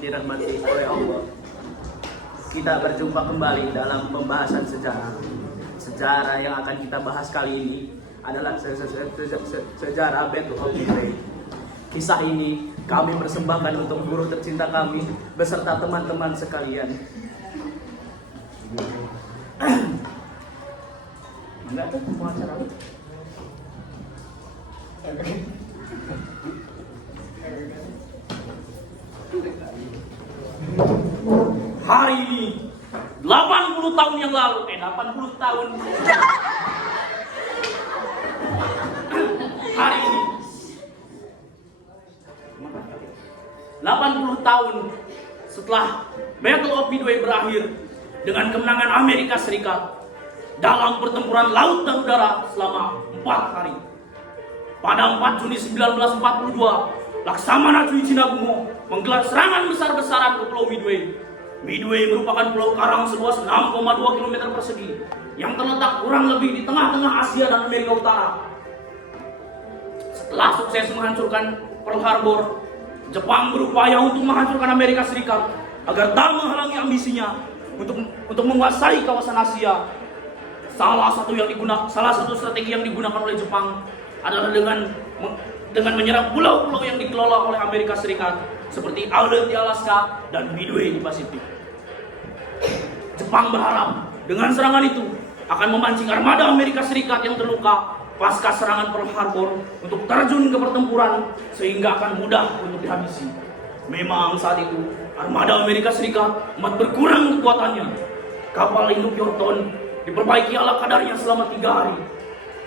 dirahmati oleh Allah. Kita berjumpa kembali dalam pembahasan sejarah. Sejarah yang akan kita bahas kali ini adalah sejarah Battle of Midway. Kisah ini kami persembahkan untuk guru tercinta kami beserta teman-teman sekalian. Enggak tuh mau acara lu. Hari ini 80 tahun yang lalu, 80 tahun. Hari ini 80 tahun setelah Battle of Midway berakhir dengan kemenangan Amerika Serikat dalam pertempuran laut dan udara selama 4 hari. Pada 4 Juni 1942, Laksamana Trijinakumo menggelar serangan besar-besaran ke Pulau Midway. Midway merupakan pulau karang seluas 6,2 km persegi yang terletak kurang lebih di tengah-tengah Asia dan Amerika Utara. Setelah sukses menghancurkan Pearl Harbor, Jepang berupaya untuk menghancurkan Amerika Serikat agar tak menghalangi ambisinya untuk menguasai kawasan Asia. Salah satu strategi yang digunakan oleh Jepang adalah dengan menyerang pulau-pulau yang dikelola oleh Amerika Serikat seperti Outlet di Alaska dan Midway di Pasifik. Jepang berharap dengan serangan itu akan memancing armada Amerika Serikat yang terluka pasca serangan Pearl Harbor untuk terjun ke pertempuran sehingga akan mudah untuk dihabisi. Memang saat itu armada Amerika Serikat amat berkurang kekuatannya. Kapal induk Yorktown diperbaiki ala kadarnya selama 3 hari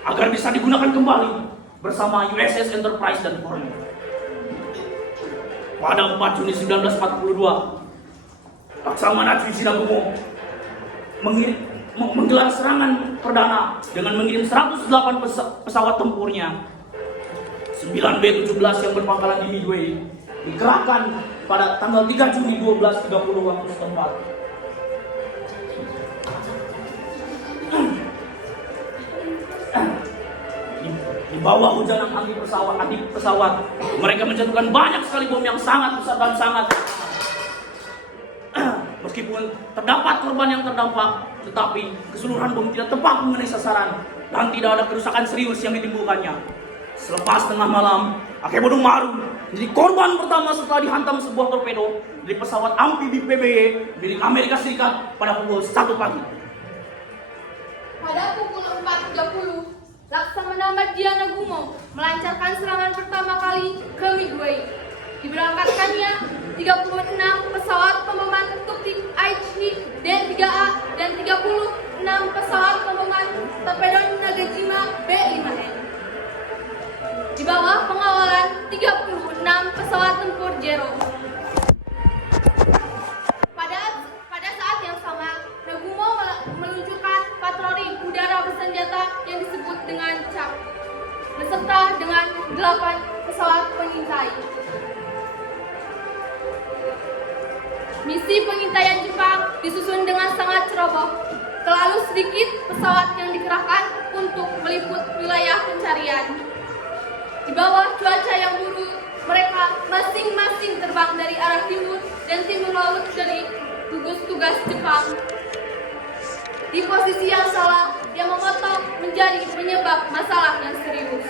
agar bisa digunakan kembali bersama USS Enterprise dan Hornet. Pada 4 Juni 1942, Laksamana Trijinakumo menggelar serangan perdana dengan mengirim 108 pesawat tempurnya. 9 B-17 yang berpangkalan di Midway dikerahkan pada tanggal 3 Juni 12.30 waktu setempat. Di bawah hujanan anti pesawat, mereka menjatuhkan banyak sekali bom yang sangat besar dan sangat. Meskipun terdapat korban yang terdampak, tetapi keseluruhan bom tidak tepat mengenai sasaran dan tidak ada kerusakan serius yang ditimbulkannya. Selepas tengah malam, Akebono Maru menjadi korban pertama setelah dihantam sebuah torpedo dari pesawat amfibi PBY milik Amerika Serikat pada pukul 1 pagi. Pada pukul 4.30, Laksamana Trijinakumo melancarkan serangan pertama kali ke Midway. Diberangkatkannya 36 pesawat pemboman Tuktik Aichi D-3A dan 36 pesawat pemboman torpedo Nagajima B-5N. Di bawah pengawalan 36 pesawat tempur Jero. Pada saat yang sama, Nagumo meluncurkan patroli udara bersenjata yang disebut dengan CHAP, beserta dengan 8 pesawat pengintai. Misi pengintaian Jepang disusun dengan sangat ceroboh. Terlalu sedikit pesawat yang dikerahkan untuk meliput wilayah pencarian. Di bawah cuaca yang buruk, mereka masing-masing terbang dari arah timur dan timur laut dari gugus tugas Jepang. Di posisi yang salah, yang memotong menjadi penyebab masalah yang serius.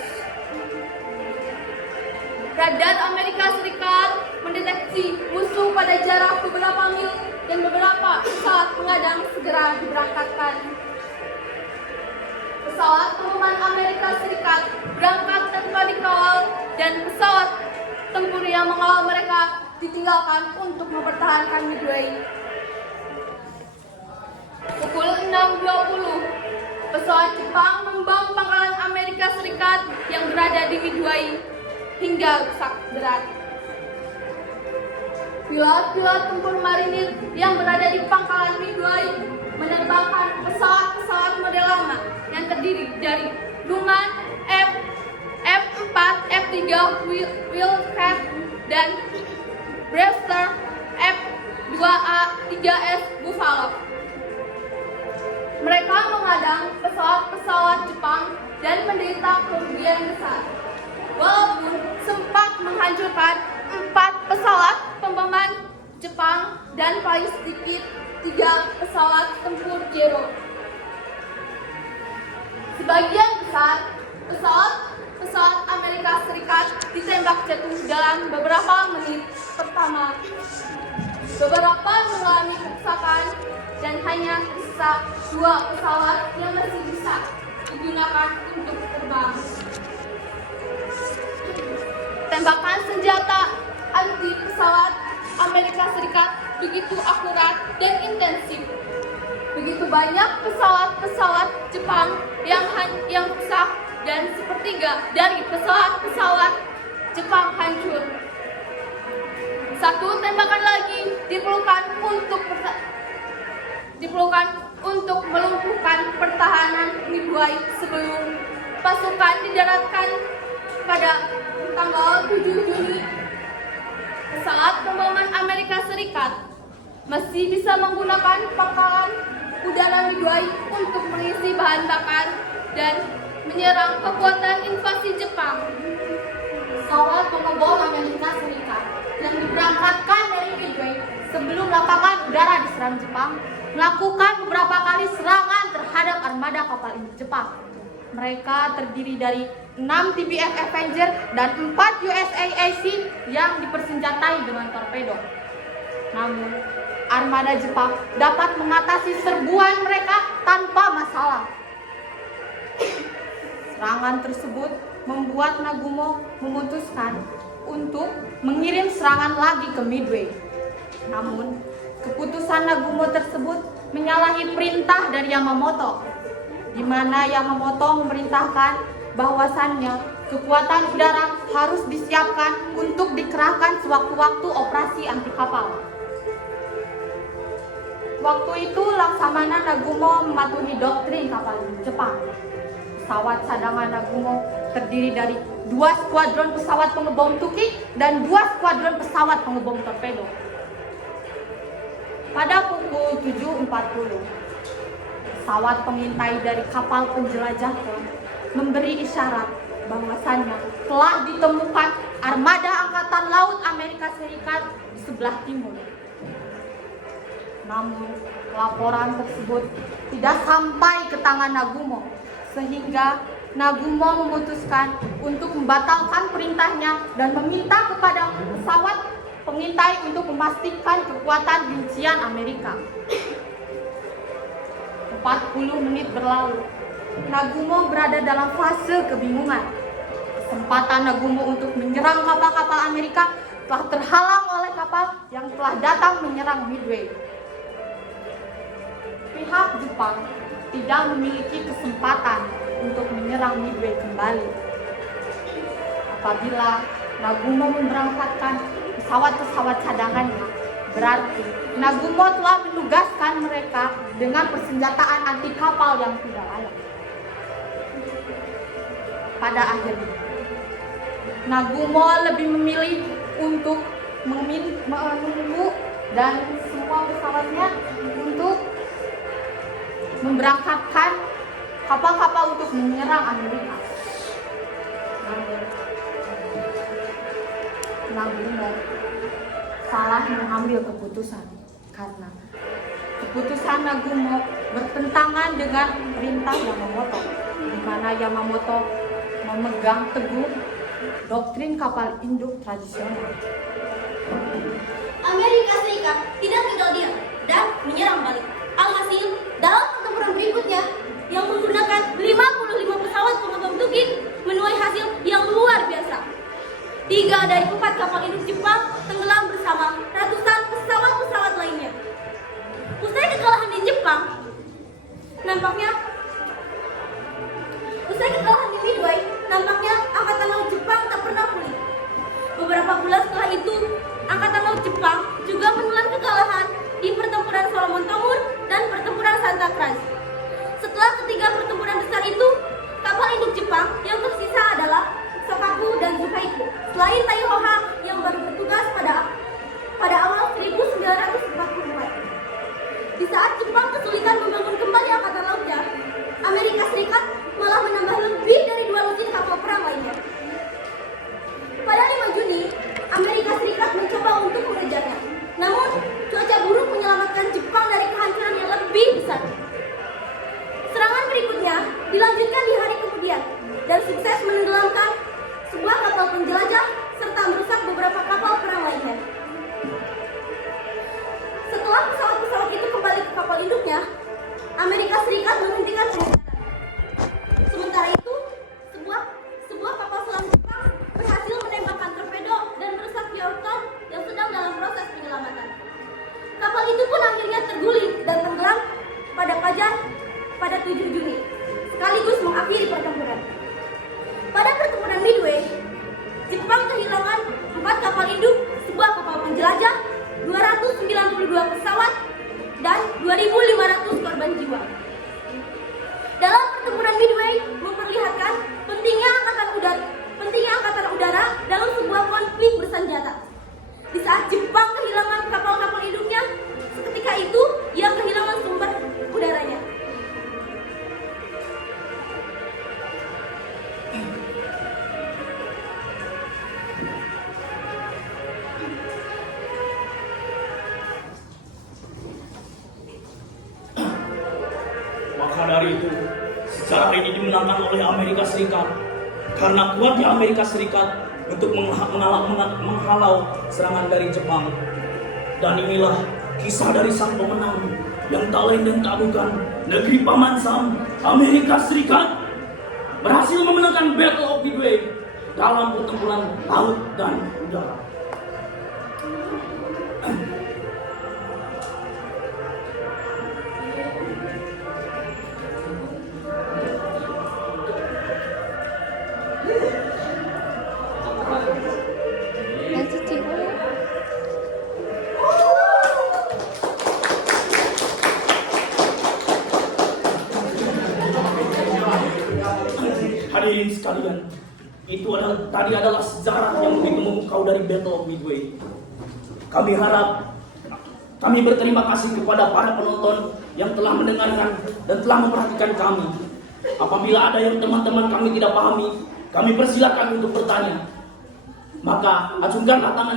Radar Amerika Serikat mendeteksi musuh pada jarak beberapa mil dan beberapa pesawat pengadang segera diberangkatkan. Pesawat pemboman Amerika Serikat berangkat tanpa dikawal dan pesawat tempur yang mengawal mereka ditinggalkan untuk mempertahankan Midway. Pukul 6.20, pesawat Jepang membom pangkalan Amerika Serikat yang berada di Midway hingga rusak berat. Pilot-pilot tempur marinir yang berada di pangkalan Midway menerbangkan pesawat-pesawat model lama yang terdiri dari Grumman F4, F3 Wildcat dan Brewster F2A 3S Buffalo. Mereka mengadang pesawat-pesawat Jepang dan menderita kerugian besar. Walaupun sempat menghancurkan 4 pesawat pemboman Jepang, dan paling sedikit 3 pesawat tempur Jero. Sebagian besar pesawat Amerika Serikat ditembak jatuh dalam beberapa menit pertama. Beberapa mengalami kerusakan dan hanya sisa 2 pesawat yang masih bisa digunakan untuk terbang. Tembakan senjata anti pesawat Amerika Serikat begitu akurat dan intensif. Begitu banyak pesawat-pesawat Jepang yang rusak dan sepertiga dari pesawat-pesawat Jepang hancur. Satu tembakan lagi diperlukan untuk melumpuhkan pertahanan Midway sebelum pasukan didaratkan pada tanggal 7 Juni. Pesawat pemboman Amerika Serikat masih bisa menggunakan pangkalan udara Midway untuk mengisi bahan bakar dan menyerang kekuatan invasi Jepang. Pesawat pengebom Amerika Serikat yang diberangkatkan dari Midway sebelum lapangan udara diserang Jepang melakukan beberapa kali serangan terhadap armada kapal induk Jepang. Mereka terdiri dari 6 TBF Avenger dan 4 USAAC yang dipersenjatai dengan torpedo. Namun, armada Jepang dapat mengatasi serbuan mereka tanpa masalah. Serangan tersebut membuat Nagumo memutuskan untuk mengirim serangan lagi ke Midway. Namun, keputusan Nagumo tersebut menyalahi perintah dari Yamamoto, di mana Yamamoto memerintahkan bahwasannya kekuatan udara harus disiapkan untuk dikerahkan sewaktu-waktu operasi anti kapal. Waktu itu Laksamana Nagumo mematuhi doktrin kapal Jepang. Pesawat cadangan Nagumo terdiri dari 2 skuadron pesawat pengebom Tuki dan 2 skuadron pesawat pengebom torpedo. Pada pukul 7.40, pesawat pengintai dari kapal penjelajah memberi isyarat bahwasannya telah ditemukan armada Angkatan Laut Amerika Serikat di sebelah timur. Namun, laporan tersebut tidak sampai ke tangan Nagumo, sehingga Nagumo memutuskan untuk membatalkan perintahnya dan meminta kepada pesawat pengintai untuk memastikan kekuatan rincian Amerika. 40 menit berlalu, Nagumo berada dalam fase kebingungan. Kesempatan Nagumo untuk menyerang kapal-kapal Amerika telah terhalang oleh kapal yang telah datang menyerang Midway. Pihak Jepang tidak memiliki kesempatan untuk menyerang Midway kembali. Apabila Nagumo memberangkatkan pesawat-pesawat cadangannya, berarti Nagumo telah menugaskan mereka dengan persenjataan anti kapal yang tidak layak. Pada akhirnya, Nagumo lebih memilih untuk menunggu dan semua pesawatnya untuk memberangkatkan kapal-kapal untuk menyerang Amerika. Namun, Nagumo salah mengambil keputusan karena keputusan Nagumo bertentangan dengan perintah Yamamoto, di mana Yamamoto memegang teguh doktrin kapal induk tradisional. Amerika Serikat tidak tinggal diam dan menyerang balik. Alhasil, dalam pertempuran berikutnya yang menggunakan 55 pesawat pengebom Tuki menuai hasil yang luar biasa. 3 dari 4 kapal induk Jepang tenggelam bersama ratusan pesawat-pesawat lainnya. Usai kekalahan di Jepang, Midway, nampaknya Angkatan Laut Jepang tak pernah pulih. Beberapa bulan setelah itu, Angkatan Laut Jepang juga menelan kekalahan di pertempuran Solomon Tomur dan pertempuran Santa Cruz. Setelah ketiga pertempuran besar itu, kapal induk Jepang yang tersisa adalah Shokaku dan Zukaiku, selain Taihoha yang baru bertugas pada awal 1944. Di saat Jepang kesulitan membangun kembali angkatan lautnya, Amerika Serikat malah menambah lebih dari 2 lusin kapal perang lainnya. Pada 5 Juni, Amerika Serikat mencoba untuk mengejarnya. Namun, cuaca buruk menyelamatkan Jepang dari kehancuran yang lebih besar. Serangan berikutnya dilanjutkan di hari kemudian dan sukses menenggelamkan sebuah kapal penjelajah serta merusak beberapa kapal perang lainnya. Setelah pesawat-pesawat itu kembali ke kapal induknya, Amerika Serikat menghentikan pengejaran. Sementara itu, sebuah kapal selam Jepang berhasil menembakkan torpedo dan merusak Yorktown yang sedang dalam proses penyelamatan. Kapal itu pun akhirnya terguling dan tenggelam pada fajar pada 7 Juni, sekaligus mengakhiri pertempuran. Pada pertempuran Midway, Jepang kehilangan 4 kapal induk, sebuah kapal penjelajah, 292 pesawat, dan 2.500 korban jiwa. Dalam pertempuran Midway memperlihatkan pentingnya angkatan udara dalam sebuah konflik bersenjata. Di saat Jepang kehilangan kapal-kapal induknya, seketika itu ia kehilangan sumber udaranya. Maka dari itu, sejarah ini dimenangkan oleh Amerika Serikat karena kuatnya Amerika Serikat untuk menghalau serangan dari Jepang. Dan inilah kisah dari sang pemenang yang tak lain dan tak bukan negeri Paman Sam, Amerika Serikat, berhasil memenangkan Battle of Midway dalam pertempuran laut dan udara. Hadirin sekalian, itu tadi adalah sejarah yang begitu memukau dari Battle of Midway. Kami berterima kasih kepada para penonton yang telah mendengarkan dan telah memperhatikan kami. Apabila ada yang teman-teman kami tidak pahami, kami persilakan untuk bertanya. Maka acungkanlah tangan